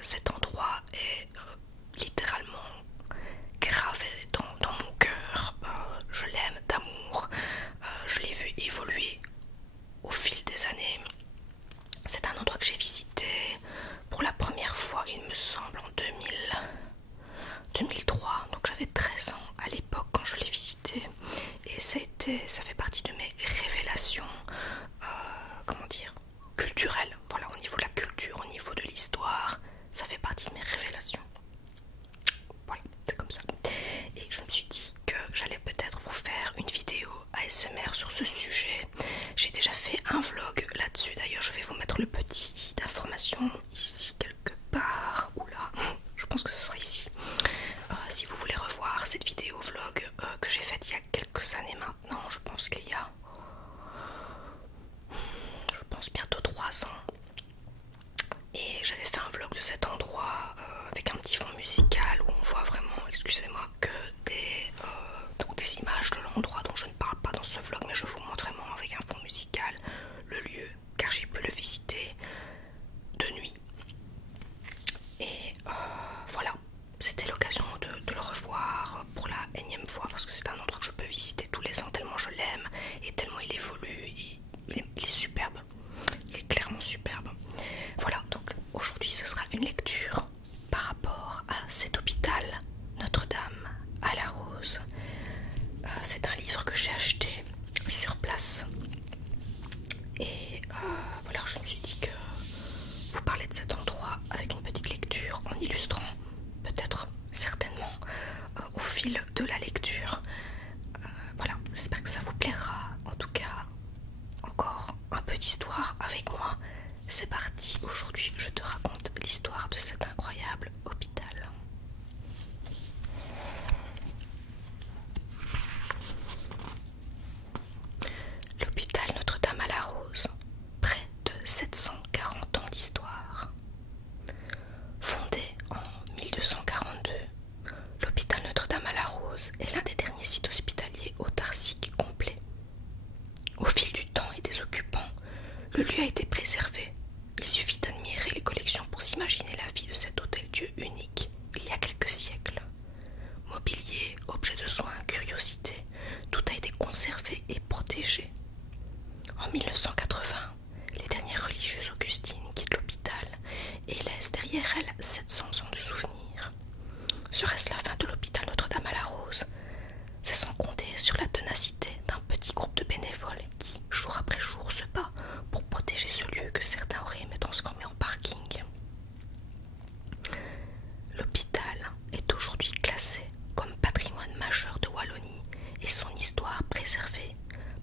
cet endroit est littéralement gravé dans mon cœur. Je l'aime d'amour. Je l'ai vu évoluer au fil des années. C'est un endroit que j'ai visité pour la première fois, il me semble, en 2003. Donc j'avais 13 ans à l'époque quand je l'ai visité. Et ça fait partie de mes révélations, comment dire, culturelles. Voilà, au niveau de la culture, au niveau de l'histoire, ça fait partie de mes révélations. Voilà, c'est comme ça. Et je me suis dit que j'allais peut-être vous faire une vidéo ASMR sur ce sujet. J'ai déjà fait un vlog là-dessus. D'ailleurs, je vais vous mettre le petit d'information ici quelque part. Oula, je pense que ce sera ici. Si vous voulez revoir cette vidéo vlog que j'ai faite il y a quelques années maintenant, je pense qu'il y a, bientôt 3 ans. Et j'avais fait un vlog de cet endroit avec un petit fond musical où on voit vraiment, excusez-moi, que donc des images de l'endroit dont je ne parle pas dans ce vlog, mais je vous montre vraiment avec un fond musical le lieu, car j'ai pu le visiter de nuit. Et voilà, c'était l'occasion de le revoir pour la énième fois, parce que c'est un endroit que je peux visiter tous les ans tellement je l'aime et tellement il évolue. Il est superbe, il est clairement superbe. Voilà, donc aujourd'hui ce sera une lecture par rapport à cet hôpital Notre-Dame à la Rose. C'est un livre que j'ai acheté sur place. Et voilà, je me suis dit que vous parlez de cet endroit avec une petite lecture en illustrant, peut-être, certainement, au fil de la lecture. Voilà, j'espère que ça vous plaira. En tout cas, encore un peu d'histoire avec moi. C'est parti, aujourd'hui je te raconte l'histoire de cet incroyable hôpital. L'hôpital Notre-Dame à la Rose, près de 740 ans d'histoire. Fondé en 1242, l'hôpital Notre-Dame à la Rose est l'un des derniers sites hospitaliers autarciques complets. Au fil du temps et des occupants, le lieu a été préservé. Il suffit d'admirer les collections pour s'imaginer la vie de cet hôtel-dieu unique il y a quelques siècles. Mobilier, objets de soins, curiosités, tout a été conservé et protégé. En 1980, les dernières religieuses augustines quittent l'hôpital et laissent derrière elles 700 ans de souvenirs. Serait-ce la fin de l'hôpital Notre-Dame à la Rose? C'est sans compter sur la ténacité d'un petit groupe de bénévoles qui, jour après jour, se bat pour protéger ce lieu que certains auraient aimé transformer en parking. L'hôpital est aujourd'hui classé comme patrimoine majeur de Wallonie et son histoire préservée.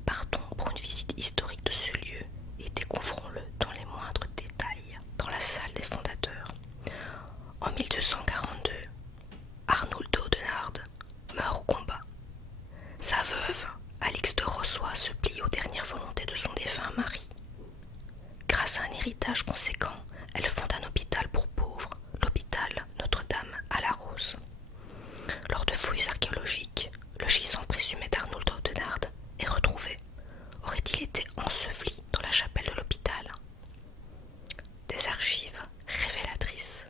Partons pour une visite historique de ce lieu et découvrons-le dans les moindres détails dans la salle des fondateurs. En 1242, Arnuldo de Narde meurt au combat. Sa veuve, Alix de Rossois, se plie aux dernières volontés de son défunt mari. Grâce à un héritage conséquent, elle fonde un hôpital pour pauvres, l'hôpital Notre-Dame à la Rose. Lors de fouilles archéologiques, le gisant présumé d'Arnuldo de Narde est retrouvé. Aurait-il été enseveli dans la chapelle de l'hôpital? Des archives révélatrices.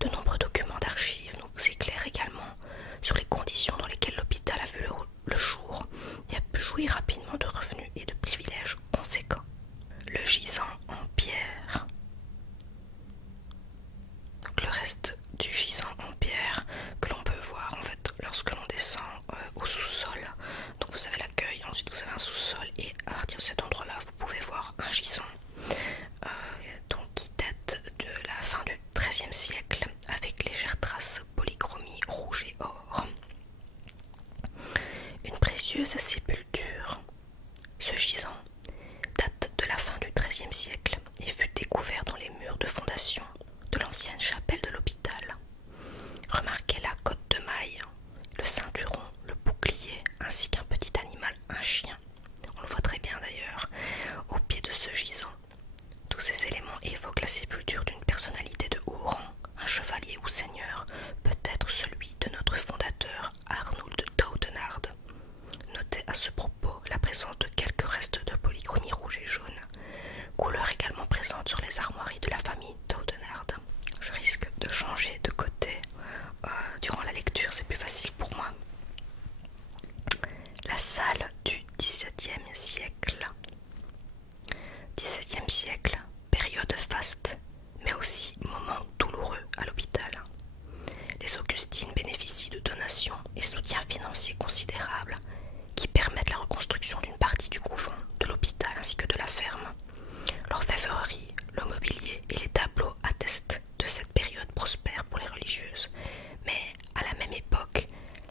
De nombreux documents d'archives nous éclairent également sur les conditions dans lesquelles l'hôpital a vu le jour et a pu jouir rapidement de revenus et de privilèges conséquents. Le gisant en pierre. Donc le reste du gisant en pierre que l'on peut voir en fait lorsque l'on descend au sous-sol. Donc vous avez l'accueil, ensuite vous avez un sous-sol et à partir de cet endroit là vous pouvez voir un gisant donc qui date de la fin du XIIIe siècle avec légères traces polychromie rouge et or. Une précieuse sépulture. Ce gisant date de la fin du XIIIe siècle et fut découvert dans les murs de fondation de l'ancienne chapelle de l'hôpital. Remarquez la cotte de maille, le ceinturon, le bouclier ainsi qu'un petit animal, un chien. On le voit très bien d'ailleurs au pied de ce gisant. Tous ces éléments évoquent la sépulture d'une personnalité de haut rang, un chevalier ou seigneur, peut-être celui de notre fondateur Arnould d'Oudenaarde. Notez à ce propos siècle. XVIIe siècle, période faste, mais aussi moment douloureux à l'hôpital. Les Augustines bénéficient de donations et soutiens financiers considérables qui permettent la reconstruction d'une partie du couvent, de l'hôpital ainsi que de la ferme. L'orfèvrerie, le mobilier et les tableaux attestent de cette période prospère pour les religieuses. Mais à la même époque,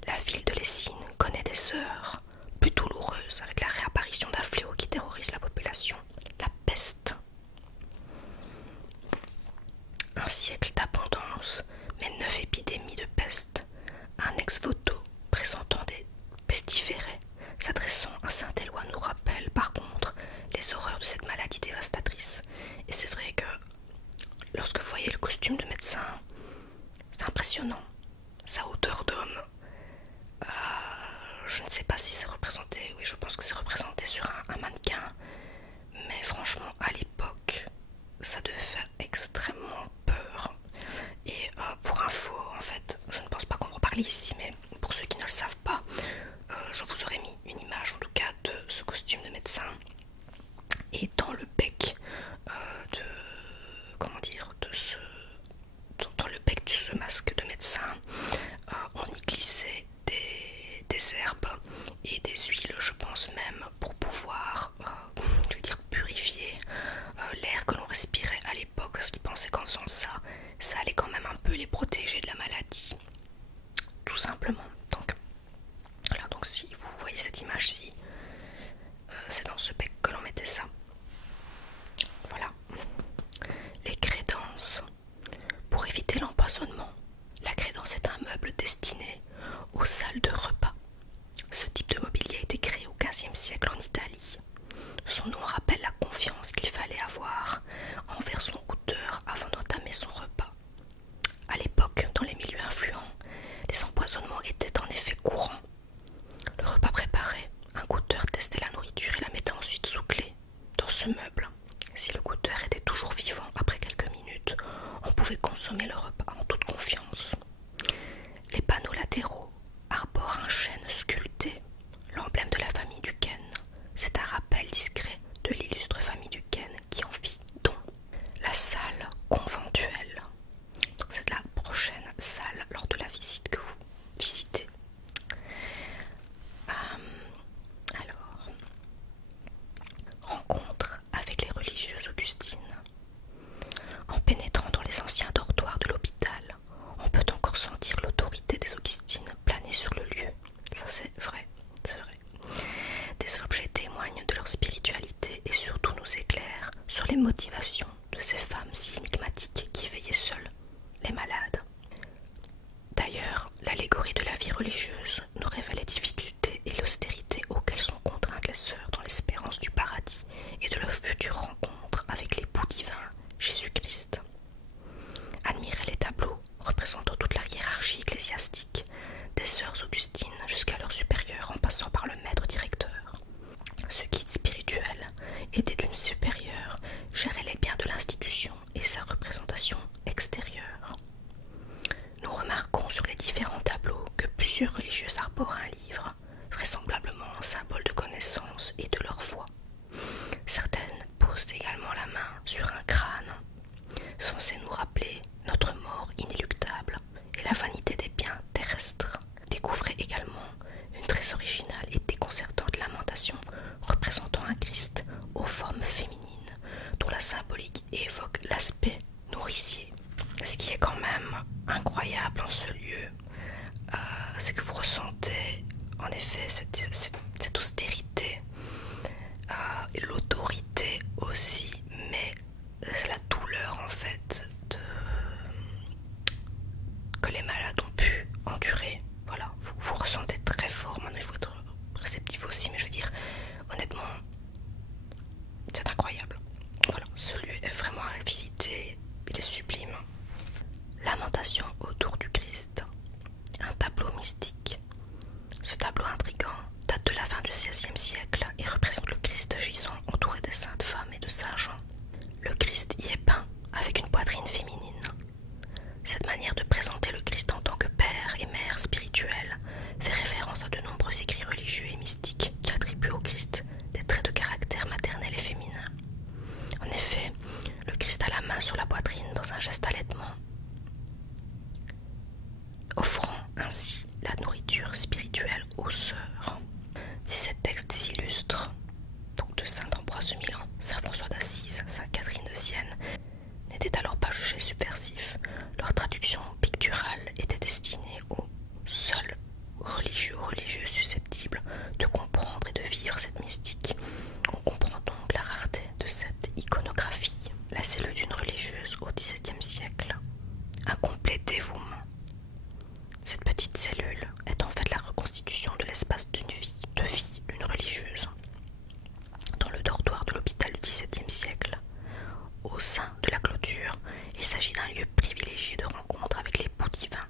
la ville de Lessines connaît des heures plus douloureuses avec la réapparition d'un fléau qui terrorise la population, la peste. Un siècle d'abondance, mais 9 épidémies de peste. Un ex-voto présentant des pestiférés s'adressant à Saint-Éloi nous rappelle par contre les horreurs de cette maladie dévastatrice. Et c'est vrai que lorsque vous voyez le costume de médecin, c'est impressionnant. Sa hauteur d'homme, je ne sais pas si c'est représenté, oui je pense que c'est représenté sur un mannequin, mais franchement à l'époque ça devait faire extrêmement peur. Et pour info, en fait, je ne pense pas qu'on va en parler ici, mais pour ceux qui ne le savent pas, je vous aurais mis une image en tout cas de ce costume de médecin. Et dans le bec dans le bec de ce masque de médecin, on y glissait des herbes et des huiles, je pense même, pour pouvoir, je veux dire, purifier l'air que l'on respirait à l'époque, parce qu'ils pensaient qu'en faisant ça, ça allait quand même un peu les protéger de la maladie, tout simplement. Donc voilà, donc si vous voyez cette image-ci, c'est dans ce bec que l'on mettait ça. Voilà. Les crédences. Pour éviter l'empoisonnement, la crédence est un meuble destiné aux salles de repas. Ce type de mobilier a été créé au XVe siècle en Italie. Son nom rappelle la confiance qu'il fallait avoir envers son goûteur avant d'entamer son repas. À l'époque, dans les milieux influents, les empoisonnements étaient en effet courants. Le repas préparé, un goûteur testait la nourriture et la mettait ensuite sous clé dans ce meuble. Si le goûteur était toujours vivant après quelques minutes, on pouvait consommer le repas en toute confiance. Les panneaux latéraux arborent un chêne sculpté, l'emblème de la famille Duquesne. C'est un rappel discret de l'illustre famille Duquesne qui en fit don. La salle conventuelle. C'est la prochaine salle lors de la visite que vous visitez. Alors, rencontre avec les religieuses augustines. En pénétrant dans les anciens dortoirs de l'hôpital, on peut encore sentir l'autorité des augustines planer sur le lieu. Ça c'est vrai, c'est vrai. Des objets témoignent de leur spiritualité et surtout nous éclairent sur les motivations de ces femmes si énigmatiques qui veillaient seules les malades. D'ailleurs, l'allégorie de la vie religieuse nous révèle les difficultés et l'austérité auxquelles sont contraintes les sœurs dans l'espérance du paradis et de leur future rencontre avec l'époux divin, Jésus-Christ. Admirez les tableaux représentant toute la hiérarchie ecclésiastique, des sœurs augustines jusqu'à leur supérieur en passant par le maître directeur. Ce guide spirituel, aidé d'une supérieure, gérait les biens de l'institution et sa représentation extérieure. Nous remarquons sur les différents tableaux que plusieurs religieuses arborent un livre, vraisemblablement un symbole de connaissance et de leur foi. Certaines posent également la main sur un crâne, censé nous rappeler notre mort inéluctable et la vanité des biens terrestres. Découvrez également une très originale et déconcertante lamentation représentant un Christ aux formes féminines, dont la symbolique évoque l'aspect nourricier. Ce qui est quand même incroyable en ce lieu, c'est que vous ressentez en effet cette austérité et l'autorité aussi, mais c'est la douleur en fait que les malades ont pu endurer. Voilà, vous ressentez très fort. Maintenant il faut être réceptif aussi, mais je veux dire honnêtement c'est incroyable. Voilà, ce lieu est vraiment à visiter, il est sublime. Lamentation autour du Christ, un tableau mystique. Ce tableau intrigant date de la fin du XVIe siècle et représente le Christ gisant entouré des saintes femmes et de saint Jean. Le Christ y est peint avec une poitrine féminine. Cette manière de présenter le Christ en tant que père et mère spirituelle fait référence à de nombreux écrits religieux et mystiques qui attribuent au Christ des traits à ce Milan, saint François d'Assise, sainte Catherine de Sienne n'étaient alors pas jugés subversifs. Leur traduction picturale était destinée aux seuls religieux ou religieuses susceptibles de comprendre et de vivre cette mystique. On comprend donc la rareté de cette iconographie. La cellule d'une religieuse au XVIIe siècle. Un complet dévouement. Cette petite cellule est en fait la reconstitution de l'espace de vie d'une religieuse. Dans le dortoir de l'hôpital du XVIIe siècle, au sein de la clôture, il s'agit d'un lieu privilégié de rencontre avec l'époux divin.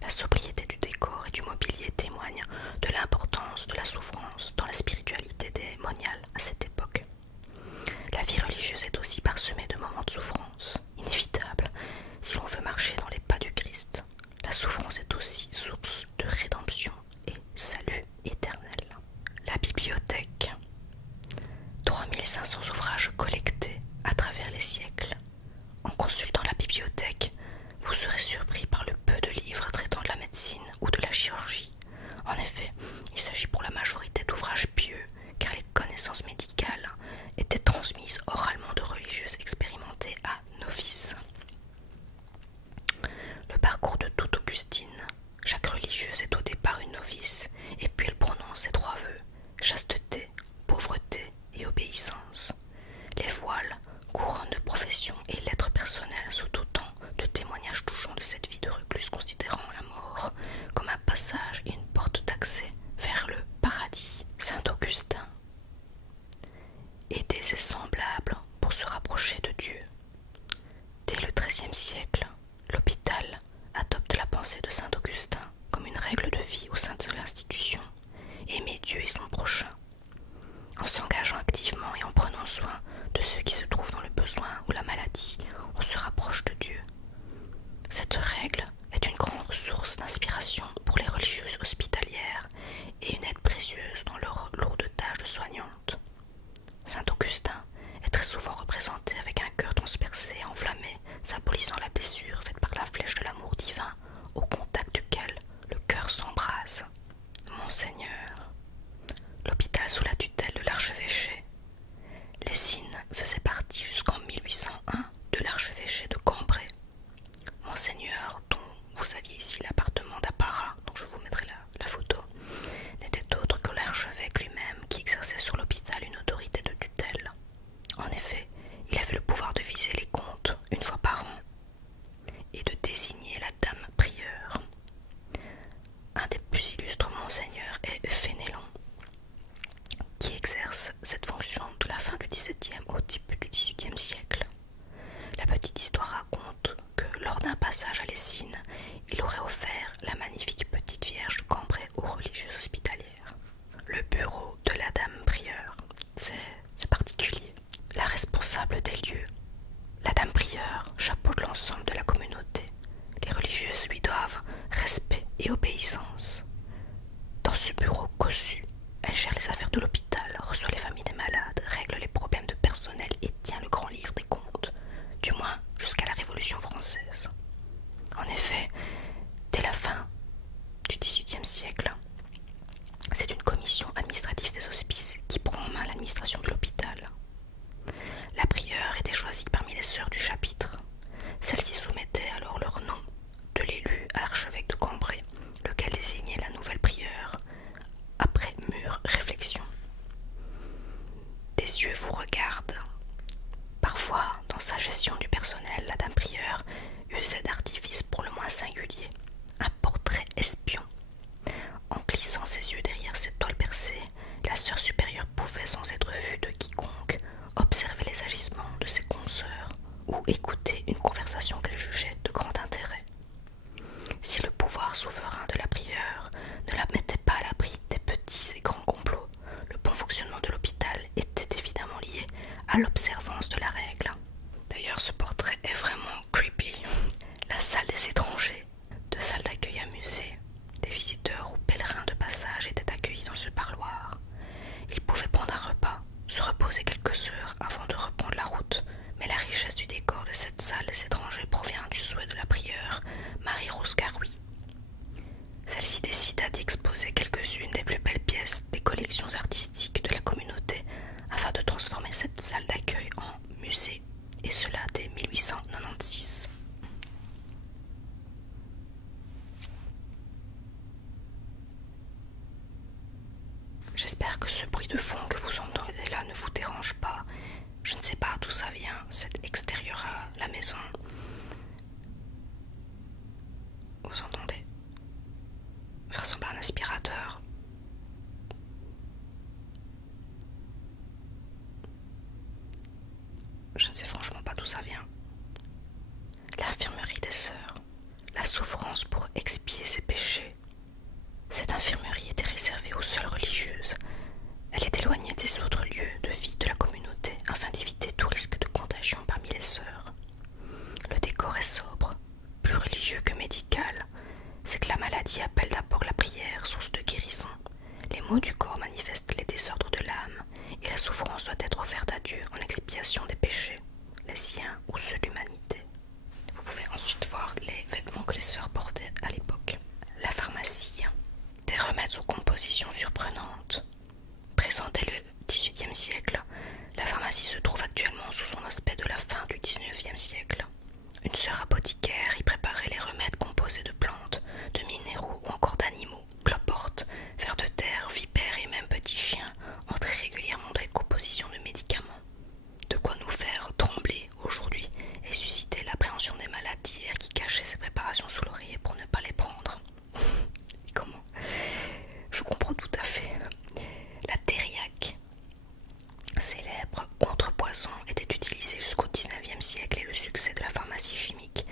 La sobriété du décor et du mobilier témoigne de l'importance de la souffrance dans la spiritualité des moniales à cette époque. La vie religieuse est aussi parsemée de moments de souffrance, inévitables si l'on veut marcher dans les pas du Christ. La souffrance est aussi source de rédemption et salut éternel. La bibliothèque. 3500 ouvrages collectés à travers les siècles. En consultant la bibliothèque, vous serez surpris par le peu de livres traitant de la médecine ou de la chirurgie. En effet, il s'agit pour la majorité d'ouvrages pieux, car les connaissances médicales étaient transmises oralement de religieuses expérimentées à novices. Le parcours de toute Augustine. Chaque religieuse est au départ une novice, et puis elle prononce ses 3 vœux: chasteté, pauvreté et obéissance. Les voiles, couronnes de profession et lettres personnelles sont autant de témoignages touchants de cette vie de recluse considérant la mort comme un passage et une porte d'accès vers le paradis. Saint Augustin. Aider ses semblables pour se rapprocher de Dieu. Dès le XIIIe siècle, l'hôpital adopte la pensée de saint Augustin comme une règle de vie au sein de l'institution. Aimer Dieu et son prochain. En s'engageant activement et en prenant soin de ceux qui se trouvent dans le besoin ou la maladie, on se rapproche de Dieu. Cette règle est une grande source d'inspiration pour les religieuses hospitalières et une aide précieuse dans leur lourde tâche de soignante. Saint Augustin est très souvent représenté avec un cœur transpercé et enflammé, symbolisant la blessure faite par la flèche de l'amour divin, au contact duquel le cœur s'embrase. Monseigneur. L'hôpital sous la tutelle de l'archevêché. Lessines faisait partie jusqu'en 1801 de l'archevêché de Cambrai. Monseigneur, dont vous aviez ici l'appartement d'apparat, dont je vous mettrai la photo, n'était autre que l'archevêque lui-même qui exerçait sur l'hôpital une autorité de tutelle. En effet, il avait le pouvoir de viser les comptes une fois par an et de désigner la dame prieure. Un des plus illustres monseigneurs est Fénélon, qui exerce cette fonction de la fin du XVIIe au début du XVIIIe siècle. La petite histoire raconte que lors d'un passage à Lessines, il aurait offert la magnifique petite Vierge de Cambrai aux religieuses hospitalières. Le bureau de la dame prieure, c'est particulier. La responsable des lieux. La dame prieure chapeaute l'ensemble de la communauté. Les religieuses lui doivent respect et obéissance. Dans ce bureau cossu, elle gère les affaires de l'hôpital, reçoit les familles des malades, règle les problèmes de personnel et tient le grand livre des comptes, du moins jusqu'à la Révolution française. En effet, dès la fin du XVIIIe siècle, c'est une commission administrative des hospices qui prend en main l'administration de l'hôpital. La prieure était choisie parmi les sœurs du chapitre. Celle-ci soumettait alors leur nom de l'élu à l'archevêque de Cambrai, lequel désignait la nouvelle prieure après mûre réflexion. Des yeux vous regardent. Parfois, dans sa gestion du personnel, la dame prieure usait d'artifices pour le moins singuliers. Un portrait espion. En glissant ses yeux derrière cette toile percée, la sœur supérieure pouvait, sans être vue de quiconque, observer les agissements de ses consoeurs ou écouter une conversation qu'elle jugeait de grand intérêt. Si le pouvoir souverain de la prieure ne la mettait pas à l'abri des petits et grands complots, le bon fonctionnement de l'hôpital était évidemment lié à l'observance de la règle. D'ailleurs, ce portrait est vraiment creepy. La salle des étrangers, de salle d'accueil à musée, des visiteurs ou pèlerins de passage étaient accueillis dans ce parloir. Ils pouvaient prendre un repas, se reposer quelques heures avant de reprendre la route, mais la richesse du décor de cette salle des étrangers provient du souhait de la prieure Marie-Rose Carouy. Celle-ci décida d'y exposer quelques-unes des plus belles pièces des collections artistiques de la communauté afin de transformer cette salle d'accueil en musée, et cela dès 1896. J'espère que ce bruit de fond que vous entendez là ne vous dérange pas. Je ne sais pas d'où ça vient, cet extérieur à la maison. Vous entendez? Ça ressemble à un aspirateur. Je ne sais franchement pas d'où ça vient. L'infirmerie des sœurs. La souffrance pour expier ses péchés. Cette infirmerie était réservée aux seules religieuses. Elle est éloignée des autres lieux de vie de la communauté afin d'éviter tout risque de contagion parmi les sœurs. Le décor est sobre, plus religieux que médical. C'est que la maladie appelle d'abord la prière, source de guérison. Les maux du corps manifestent les désordres de l'âme, et la souffrance doit être offerte à Dieu en expiation des péchés, les siens ou ceux de l'humanité. Vous pouvez ensuite voir les vêtements que les sœurs portaient à l'époque. La pharmacie, des remèdes aux compositions surprenantes. Présentée le XVIIIe siècle, la pharmacie se trouve actuellement sous son aspect de la fin du XIXe siècle. Une sœur apothicaire y préparait les remèdes composés de plantes, de minéraux ou encore d'animaux. Cloportes, vers de terre, vipères et même petits chiens entraient régulièrement dans les compositions de médicaments. De quoi nous faire trembler aujourd'hui et susciter l'appréhension des maladies qui cachaient ces préparations sous l'oreiller pour ne pas les prendre. Comment? Je comprends tout à fait. La thériaque, célèbre contrepoison, était utilisée jusqu'au XIXe siècle et le succès de la pharmacie chimique.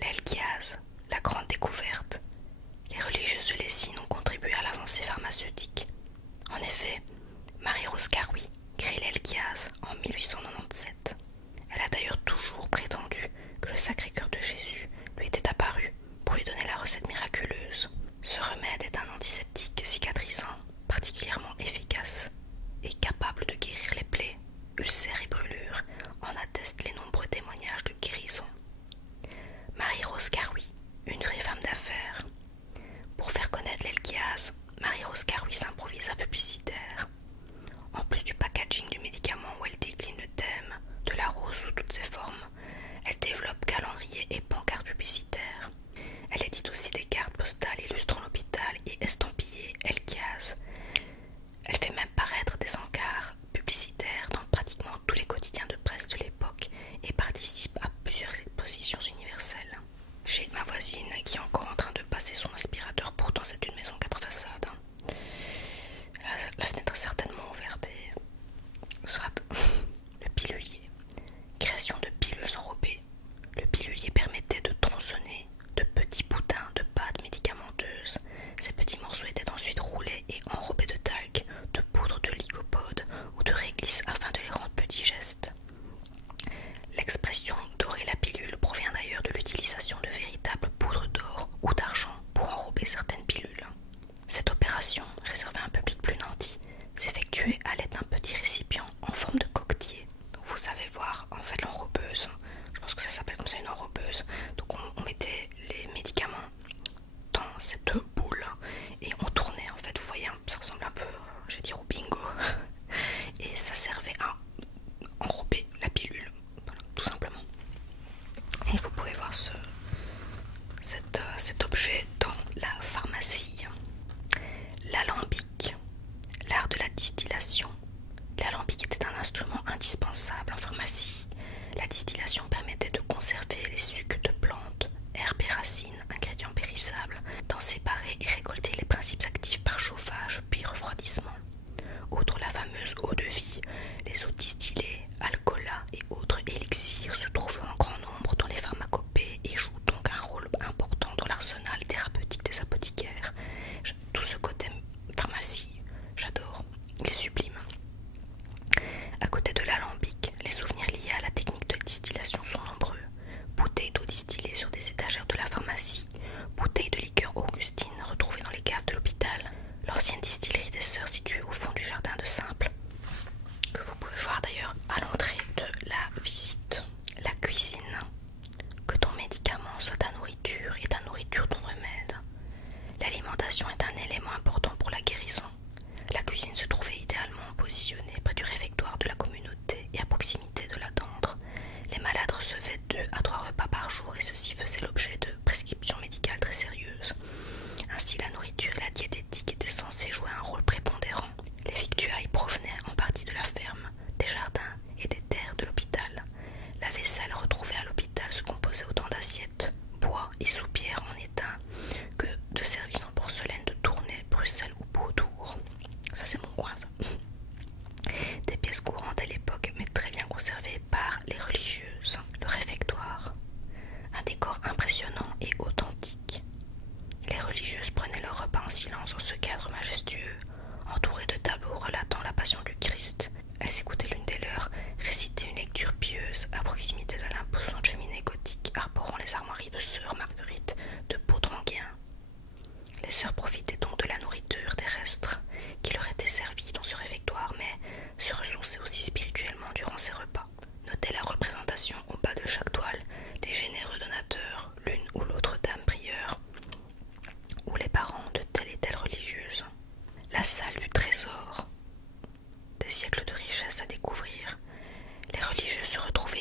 L'Elchiase, la grande découverte. Les religieuses de Lessines ont contribué à l'avancée pharmaceutique. En effet, Marie-Rose Carouy crée l'Elchiase en 1897. Elle a d'ailleurs toujours prétendu que le Sacré-Cœur de Jésus lui était apparu pour lui donner la recette miraculeuse. Ce remède est un antiseptique cicatrisant, particulièrement efficace et capable de guérir les plaies, ulcères et brûlures, en attestent les nombreux témoignages de guérison. Marie-Rose Carouy, une vraie femme d'affaires. Pour faire connaître l'Elchiase, Marie-Rose Carouy s'improvisa publicitaire. En plus du packaging du médicament où elle décline le thème de la rose sous toutes ses formes, elle développe calendrier et pancartes publicitaires. Elle édite aussi des cartes postales illustrant l'hôpital et estampillées Elchiase. Elle fait même paraître des encarts publicitaires dans pratiquement tous les quotidiens de presse de l'époque et participe à plusieurs expositions universelles. J'ai ma voisine qui est encore en train de passer son aspirateur, pourtant c'est une maison 4 façades. La fenêtre est certainement ouverte et... Soit. Le pilulier. Création de pilules enrobées. Le pilulier permettait de tronçonner de petits boudins de pâte médicamenteuse. Ces petits morceaux étaient ensuite roulés et enrobés de talc, de poudre de lycopode ou de réglisse afin de les rendre plus digestes. L'expression dorer la pilule provient d'ailleurs de l'utilisation de véritables poudres d'or ou d'argent pour enrober certaines pilules. Cette opération, réservée à un public plus nanti, s'effectuait à l'aide d'un petit récipient en forme de cocktail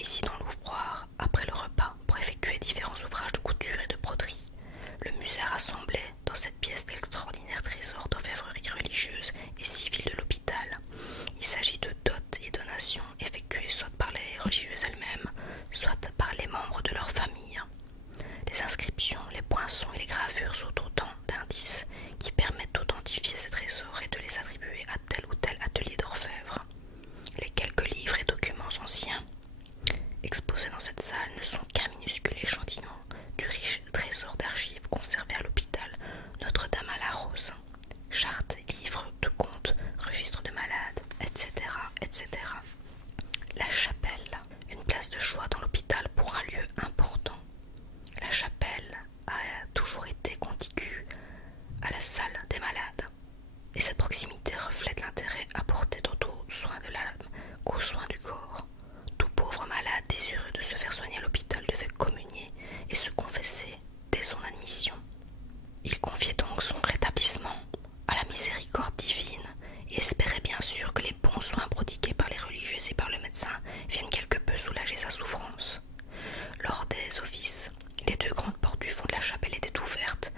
ici dans l'ouvroir après le repas pour effectuer différents ouvrages de couture et de broderie. Le musée rassemblait dans cette pièce d'extraordinaires trésors d'orfèvrerie religieuse et civile de l'hôpital. Il s'agit de dots et donations effectuées soit par les religieuses elles-mêmes, soit par les membres de leur famille. Les inscriptions, les poinçons et les gravures sont autant d'indices qui permettent d'authentifier ces trésors et de les attribuer à tel ou tel atelier d'orfèvre. Les quelques livres et documents anciens exposés dans cette salle ne sont qu'un minuscule échantillon du riche trésor d'archives conservé à l'hôpital Notre-Dame à la Rose. Chartes, livres de comptes, registres de malades, etc., etc. La chapelle, une place de choix dans l'hôpital pour un lieu important. La chapelle a toujours été contiguë à la salle des malades, et cette proximité reflète l'intérêt apporté tant aux soins de l'âme qu'aux soins du corps. Tout pauvre malade désireux de se faire soigner à l'hôpital devait communier et se confesser dès son admission. Il confiait donc son rétablissement à la miséricorde divine et espérait bien sûr que les bons soins prodigués par les religieux et par le médecin viennent quelque peu soulager sa souffrance. Lors des offices, les deux grandes portes du fond de la chapelle étaient ouvertes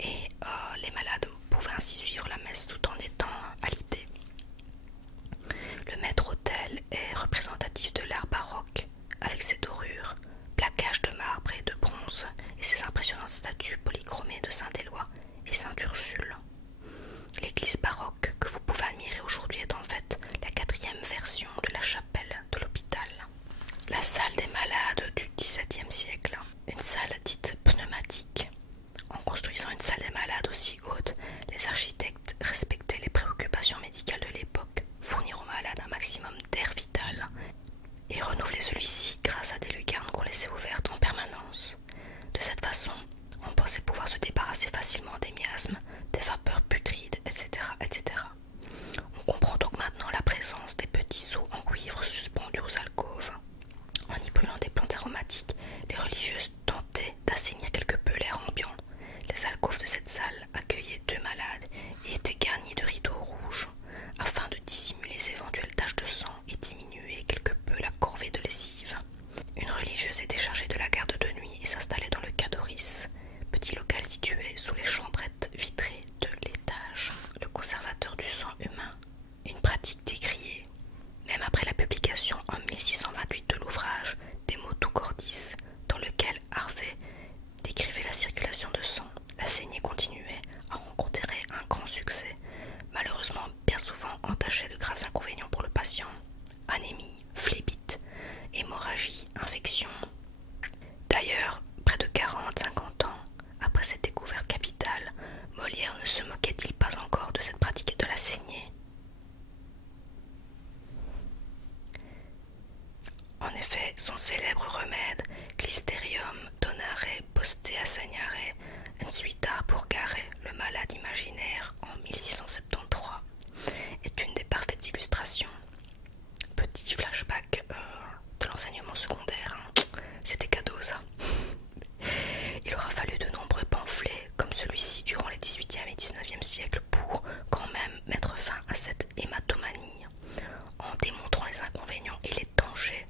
et les malades pouvaient ainsi suivre la messe tout en étant alités. Le maître-autel est représentatif de l'art baroque avec ses dorures, plaquages de marbre et de bronze et ses impressionnantes statues polychromées de Saint-Éloi et Sainte-Ursule. L'église baroque que vous pouvez admirer aujourd'hui est en fait la 4e version de la chapelle de l'hôpital. La salle des malades du XVIIe siècle, une salle dite pneumatique. En construisant une salle des malades aussi haute, les architectes respectaient les préoccupations médicales de l'époque, fournir aux malades un maximum d'air vital et renouveler celui-ci grâce à des lucarnes qu'on laissait ouvertes en permanence. De cette façon, on pensait pouvoir se débarrasser facilement des miasmes, des vapeurs putrides, etc., etc. On comprend donc maintenant la présence des petits seaux en cuivre suspendus aux alcôves. En y brûlant des plantes aromatiques, les religieuses tentaient d'assainir quelque peu l'air ambiant. Les alcôves de cette salle accueillaient 2 malades et étaient garnies de rideaux rouges, afin de dissimuler les éventuelles taches de sang et diminuer quelque peu la corvée de lessive. Une religieuse était chargée de la garde de nuit et s'installait dans le cadoris, petit local situé sous les chambrettes vitrées de l'étage. Le conservateur du sang humain, une pratique décriée. Même après la publication en 1628 de l'ouvrage Des Motu Cordis, dans lequel Harvey décrivait la circulation de sang, la saignée continuait à rencontrer un grand succès, malheureusement bien souvent entaché de graves inconvénients pour le patient: anémie, phlébite, hémorragie, infection. D'ailleurs, près de 40-50 ans après cette découverte capitale, Molière ne se moquait-il pas encore de cette pratique de la saignée? En effet, son célèbre remède Clysterium donare postea sagnare ensuita purgare, le malade imaginaire, en 1673, est une des parfaites illustrations. Petit flashback de l'enseignement secondaire, hein. C'était cadeau ça. Il aura fallu de nombreux pamphlets comme celui-ci durant les 18e et 19e siècles pour quand même mettre fin à cette hématomanie, en démontrant les inconvénients et les dangers,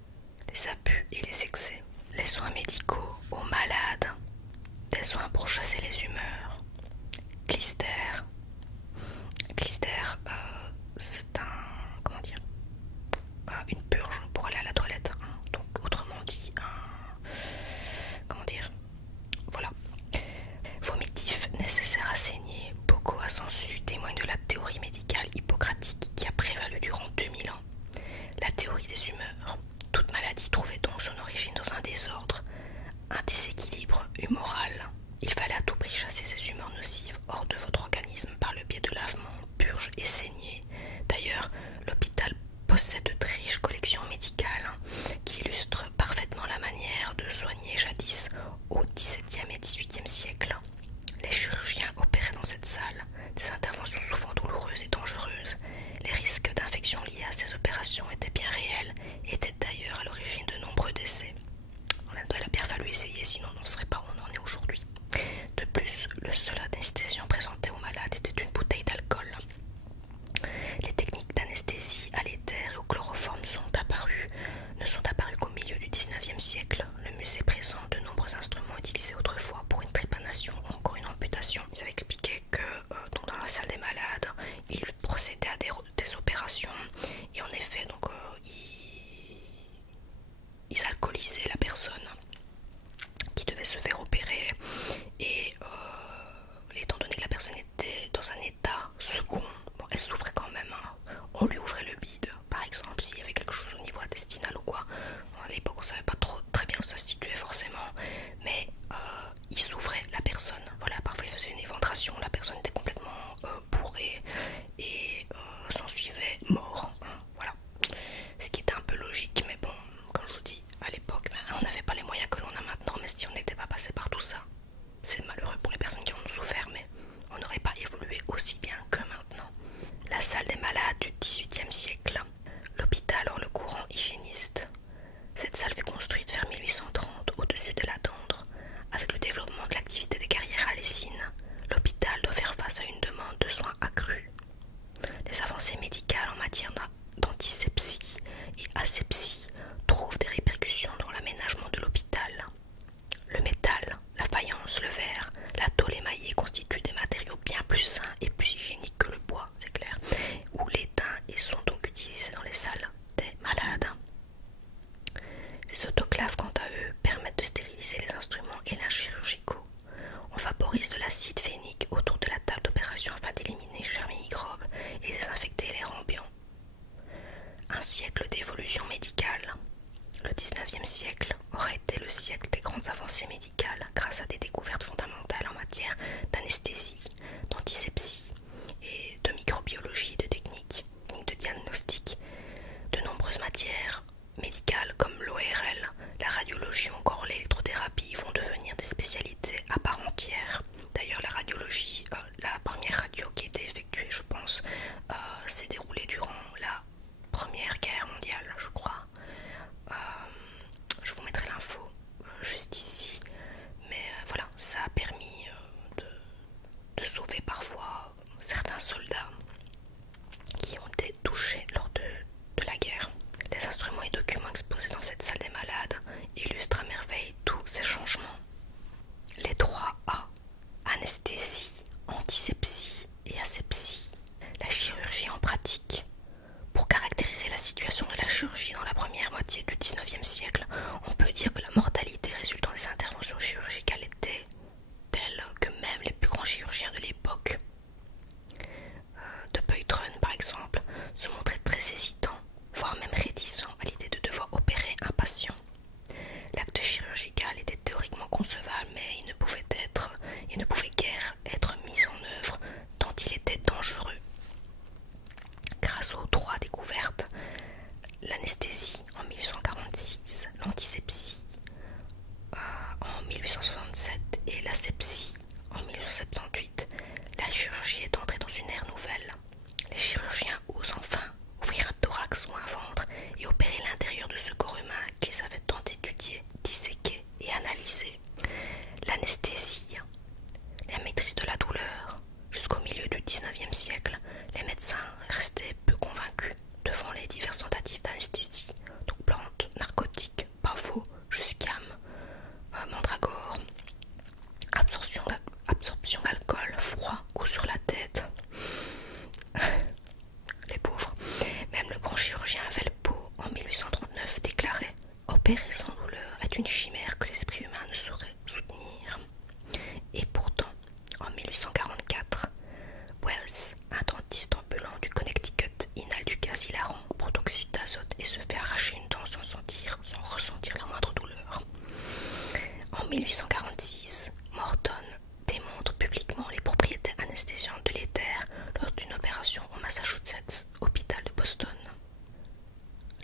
les abus et les excès. Les soins médicaux aux malades, des soins pour chasser les humeurs. Clister, c'est une purge pour aller à la toilette, hein. Donc autrement dit, voilà. Vomitif, nécessaire à saigner, Bocco à Sensu témoigne de la théorie médicale hippocratique qui a prévalu durant 2000 ans. La théorie des humeurs. Toute maladie trouvait donc son origine dans un désordre, un déséquilibre humoral. Il fallait à tout prix chasser ces humeurs nocives hors de votre organisme par le biais de lavement, purge et saignée. D'ailleurs, l'hôpital possède de très riches collections médicales qui illustrent parfaitement la manière de soigner jadis au XVIIe et XVIIIe siècle. Les chirurgiens opéraient dans cette salle, des interventions souvent douloureuses et dangereuses. Les risques d'infection liés à ces opérations étaient bien réels et étaient d'ailleurs à l'origine de nombreux décès. En même temps, il a bien fallu essayer, sinon on n'en serait pas où on en est aujourd'hui. 19e siècle, le musée présente de nombreux instruments utilisés autrefois pour une trépanation ou encore une amputation. Ils avaient expliqué que donc dans la salle des malades, ils procédaient à des opérations et en effet donc ils alcoolisaient la personne qui devait se faire opérer et étant donné que la personne était dans un état second, bon, elle souffrait quand même, hein. On lui ouvrait le bide par exemple s'il y avait quelque chose au niveau intestinal ou quoi. Bon, à l'époque on savait pas trop très bien où ça se situait forcément, mais il souffrait la personne, voilà, parfois il faisait une éventration, la personne était complètement bourrée et s'en suivait mort, hein, voilà, ce qui était un peu logique, mais bon, comme je vous dis, à l'époque on n'avait pas les moyens que l'on a maintenant, mais si on n'était pas passé par tout ça, c'est malheureux pour les personnes qui en ont souffert, mais on n'aurait pas évolué aussi bien que maintenant. La salle des malades du XVIIIe siècle, l'hôpital hors le courant hygiéniste. Cette salle fut construite vers 1830 au-dessus de la Tendre. Avec le développement de l'activité des carrières à Lessines, l'hôpital doit faire face à une demande de soins accrue. Les avancées médicales en matière d'antisepsie et asepsie trouvent des répercussions dans l'aménagement de l'hôpital. Le métal, la faïence, le verre, la tôle émaillée constituent des matériaux bien plus sains et plus hygiéniques que le bois, c'est clair, ou l'étain et sont donc utilisés dans les salles des malades. Les autoclaves, quant à eux, permettent de stériliser les instruments et linges chirurgicaux. On vaporise de l'acide phénique autour de la table d'opération afin d'éliminer germes et microbes et désinfecter l'air ambiant. Un siècle d'évolution médicale. Le XIXe siècle aurait été le siècle des grandes avancées médicales grâce à des découvertes fondamentales en matière d'anesthésie, d'antisepsie et de microbiologie, de techniques de diagnostic. De nombreuses matières médicales comme l'ORL, la radiologie ou encore l'électrothérapie vont devenir des spécialités à part entière. D'ailleurs la radiologie, la première radio qui a été effectuée je pense, s'est déroulée durant la Première Guerre mondiale je crois. Je vous mettrai l'info juste ici, mais voilà, ça a permis de sauver parfois certains soldats qui ont été touchés lors de la guerre. Les instruments et documents exposés dans cette salle des malades illustrent à merveille tous ces changements. Les 3 A, anesthésie, antisepsie et asepsie. La chirurgie en pratique. Pour caractériser la situation de la chirurgie dans la première moitié du XIXe siècle, on peut dire que la mortalité résultant des interventions chirurgicales était telle que même les plus grands chirurgiens de l'époque, de Peutren par exemple, se montraient très hésitants, voire même réticents à l'idée de devoir opérer un patient. L'acte chirurgical était théoriquement concevable, mais il ne pouvait guère être mis en œuvre tant il était dangereux. Grâce aux 3 découvertes, l'anesthésie en 1846, l'antisepsie en 1867 et l'asepsie en 1878, la chirurgie est entrée dans une ère nouvelle. Les chirurgiens osent enfin ouvrir un thorax ou un ventre et opérer l'intérieur de ce corps humain qu'ils avaient tant étudié, disséqué et analysé. L'anesthésie, la maîtrise de la douleur. Jusqu'au milieu du XIXe siècle, les médecins restaient peu convaincus devant les diverses tentatives d'anesthésie, donc plantes, narcotiques, pavot, jusquiam, mandragore, absorption d'alcool, froid, coup sur la tête. Les pauvres. Même le grand chirurgien Velpeau, en 1839, déclarait « Opérer sans douleur est une chimère que l'esprit humain ne saurait soutenir. » Et pourtant, en 1844, Wells, un dentiste ambulant du Connecticut, inhale du gaz hilarant, protoxyde d'azote et se fait arracher une dent sans ressentir la moindre douleur. En 1846, Morton démontre publiquement les propriétés anesthésiantes de l'éther lors d'une opération au Massachusetts, hôpital de Boston.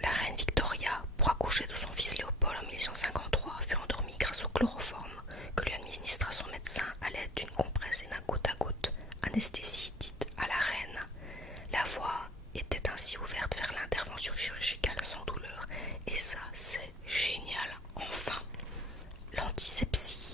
La reine Victoria, pour accoucher de son fils Léopold en 1853, fut endormie grâce au chloroforme que lui administra son médecin à l'aide d'une compresse et d'un goutte à goutte, anesthésie dite à la reine. La voie était ainsi ouverte vers l'intervention chirurgicale sans douleur, et ça c'est génial, enfin. L'antisepsie.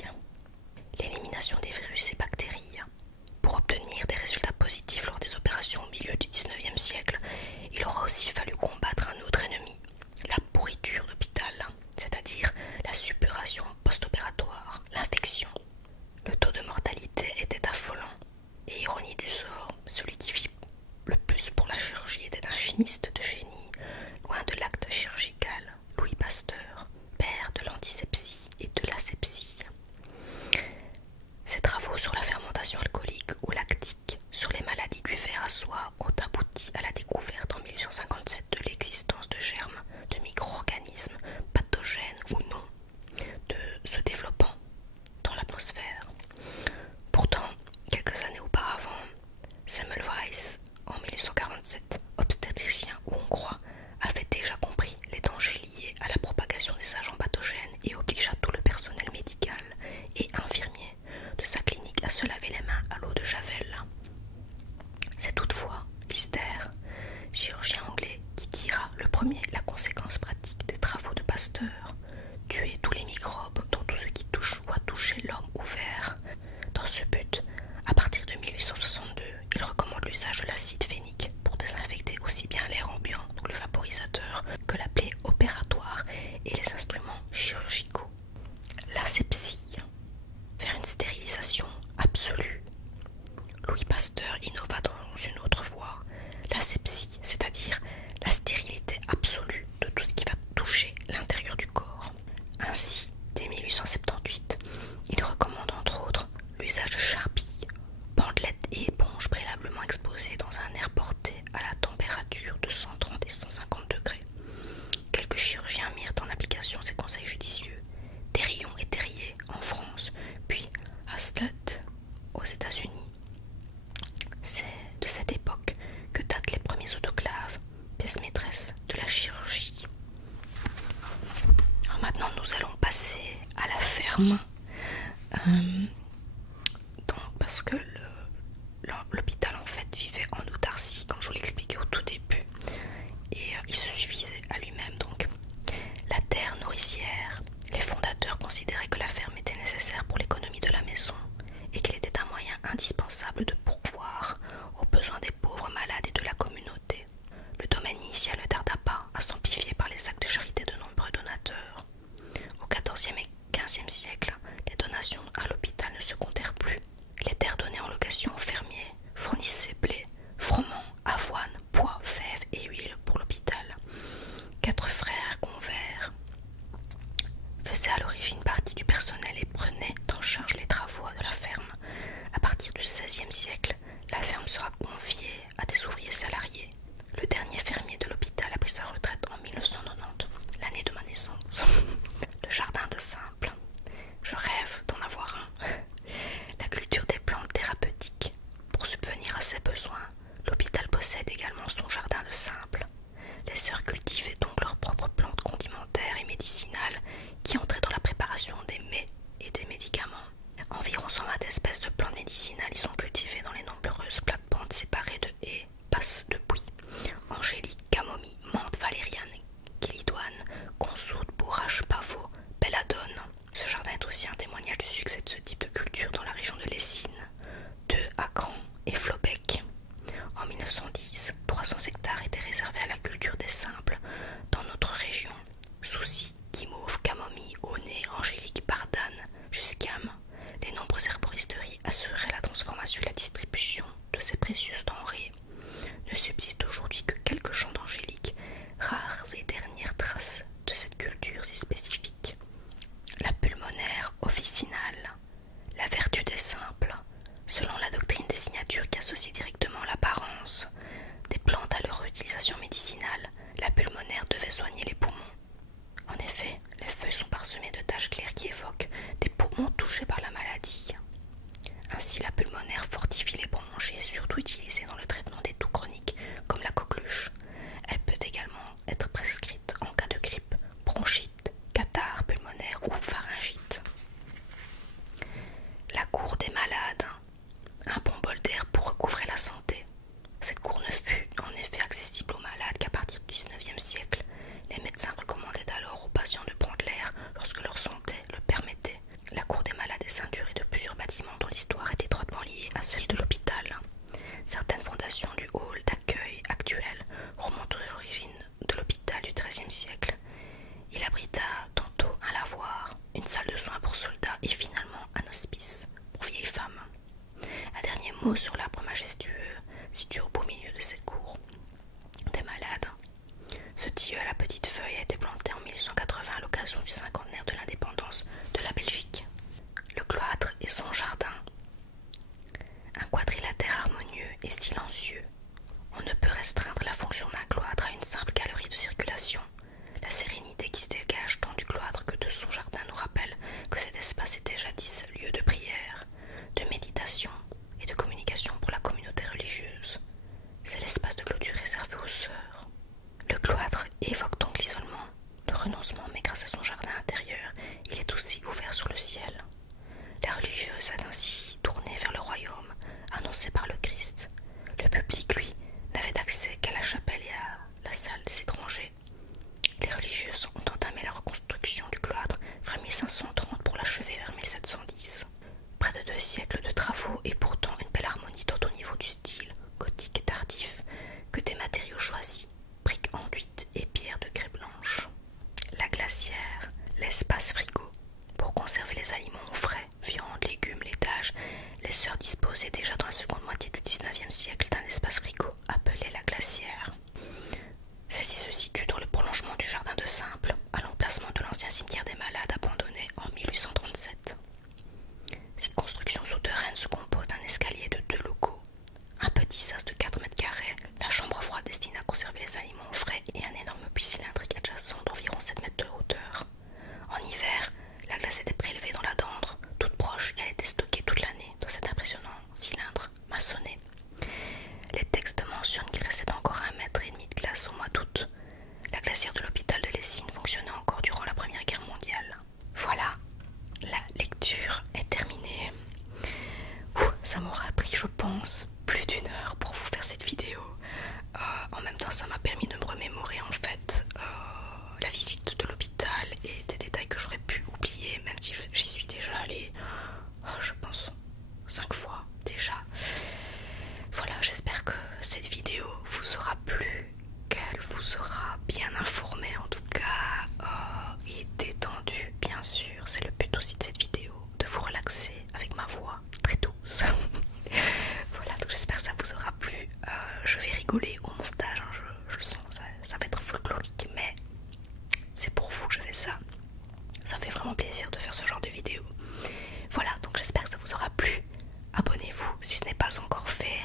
chirurgicaux. L'asepsie, vers une stérilisation absolue. Louis Pasteur innova dans une autre voie, l'asepsie, c'est-à-dire la stérilité absolue de tout ce qui va toucher l'intérieur du corps. Ainsi, dès 1878, il recommande entre autres l'usage de charbilles, bandelettes et éponges préalablement exposées dans un air porté à la température de 130 et 150 degrés. Quelques chirurgiens mirent en application ces conseils judicieux. Terrion et Terrier en France, puis Haslett aux États-Unis. C'est de cette époque que datent les premiers autoclaves, pièces maîtresses de la chirurgie. Alors maintenant, nous allons passer à la ferme. Donc, parce que l'hôpital en fait vivait en autarcie, comme je vous l'expliquais au tout début, et il se suffisait à lui-même. Donc, la terre nourricière, les fondateurs considéraient que la ferme était nécessaire pour l'économie de la maison et qu'elle était un moyen indispensable de pourvoir aux besoins des pauvres malades et de la communauté. Le domaine initial ne tarda pas à s'amplifier par les actes de charité de nombreux donateurs. Au XIVe et XVe siècle, les donations à l'hôpital ne se comptèrent plus. Les terres données en location aux fermiers fournissaient blé, froment, avoine, pois, fèves et huile pour l'hôpital. 4 frères convers faisaient à l'origine partie du personnel et prenaient en charge les travaux de la ferme. À partir du XVIe siècle, la ferme sera confiée à des ouvriers salariés. Le dernier fermier de l'hôpital a pris sa retraite en 1990, l'année de ma naissance. Le jardin de Simple. Je rêve d'en avoir un. La culture des plantes thérapeutiques. Pour subvenir à ses besoins, l'hôpital possède également son jardin de Simple. Les sœurs cultivaient donc leurs propres plantes condimentaires et médicinales qui entraient dans la préparation des mets et des médicaments. Environ 120 espèces de plantes médicinales y sont cultivées dans les nombreuses plates-bandes séparées de haies, passes de buis, angélique, camomille, menthe, valériane, guélidoine, consoude, bourrache, pavot, belladone. Ce jardin est aussi un témoignage du succès de ce type de culture dans la région de Lessines, de Acran et Flobec. En 1910, 300 hectares étaient réservés à la culture des simples dans notre région. Soucis, guimauve, camomille, aunay, angélique, bardane, jusqu'âme. Les nombreuses herboristeries assuraient la transformation et la distribution de ces précieuses denrées. Ne subsistent aujourd'hui que quelques champs d'angélique, rares et dernières traces de cette culture si spécifique. La pulmonaire officinale, la vertu des simples, selon la doctrine des signatures qui associe directement l'apparence des plantes à leur utilisation médicinale, la pulmonaire devait soigner les poumons. En effet, les feuilles sont parsemées de taches claires qui évoquent des poumons touchés par la maladie. Ainsi, la pulmonaire fortifie les bronches et est surtout utilisée dans le traitement des toux chroniques comme la coqueluche. Elle peut également être prescrite en cas de grippe, bronchite, catarrhe pulmonaire ou pharyngite. La cour des malades, un bon bol d'air pour recouvrer la santé. Cette cour ne fut en effet accessible aux malades qu'à partir du XIXe siècle. Les médecins recommandaient alors aux patients de prendre l'air lorsque leur santé le permettait. La cour des malades est ceinturée de plusieurs bâtiments dont l'histoire est étroitement liée à celle de l'hôpital. Certaines fondations du hall d'accueil actuel remontent aux origines de l'hôpital du XIIIe siècle. Il abrita tantôt un lavoir, une salle de soins pour soldats et finalement un hospice pour vieilles femmes. Un dernier mot sur l'arbre majestueux situé au beau milieu de cette cour des malades. Ce tilleul à la petite feuille a été planté en 1880 à l'occasion du cinquantenaire de l'indépendance de la Belgique. Le cloître et son jardin. Un quadrilatère harmonieux et silencieux. On ne peut restreindre la fonction d'un cloître à une simple galerie de circulation. La sérénité qui se dégage tant du cloître que de son jardin nous rappelle que cet espace était jadis lieu de prière, de méditation et de communication pour la communauté religieuse. C'est l'espace de clôture réservé aux sœurs. Le cloître évoque donc l'isolement, le renoncement, mais grâce à son jardin intérieur, il est aussi ouvert sur le ciel. La religieuse a ainsi tourné vers le royaume, annoncé par le Christ. Le public, lui, n'avait accès qu'à la chapelle et à la salle des étrangers. Les religieuses ont entamé la reconstruction du cloître vers 1530 pour l'achever vers 1710. Près de 2 siècles de travaux et pourtant une belle harmonie tant au niveau du style, gothique tardif, que des matériaux choisis, briques enduites et pierres de craie blanche. La glacière, l'espace frigo. Pour conserver les aliments au frais, viande, légumes, laitage, les sœurs disposaient déjà dans la seconde moitié du 19e siècle d'un espace frigo appelé la glacière. Celle-ci se situe dans le prolongement du jardin de Simple, à l'emplacement de l'ancien cimetière des malades abandonné en 1837. Cette construction souterraine se compose d'un escalier de 2 locaux, un petit sas de 4 mètres carrés, la chambre froide destinée à conserver les aliments au frais et un énorme puits cylindrique adjacent d'environ 7 mètres de hauteur. En hiver, la glace était prélevée dans la Dendre, toute proche, et elle était stockée toute l'année dans cet impressionnant cylindre maçonné. Les textes mentionnent qu'il restait encore 1,5 mètre de glace au mois d'août. La glacière de l'hôpital de Lessines fonctionnait encore durant la Première Guerre mondiale. Voilà, la lecture est terminée. Ça m'aura pris, je pense, plus d'1 heure pour vous faire cette vidéo. En même temps, ça m'a permis de me remémorer en fait la visite de l'hôpital et des détails que j'aurais pu oublier, même si j'y suis déjà allée, je pense, 5 fois déjà. Voilà, j'espère que cette vidéo vous aura plu, qu'elle vous aura bien informé en tout cas, et détendu bien sûr. C'est le but aussi de cette vidéo, de vous relaxer avec ma voix très douce. Voilà, donc j'espère que ça vous aura plu. Je vais rigoler au montage, hein, je le sens, ça va être folklorique, mais c'est pour vous que je fais ça. Ça me fait vraiment plaisir de faire ce genre de vidéo. Voilà, donc j'espère que ça vous aura plu. Abonnez-vous si ce n'est pas encore fait.